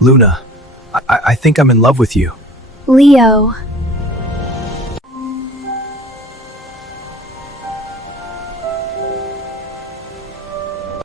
Luna, I think I'm in love with you. Leo,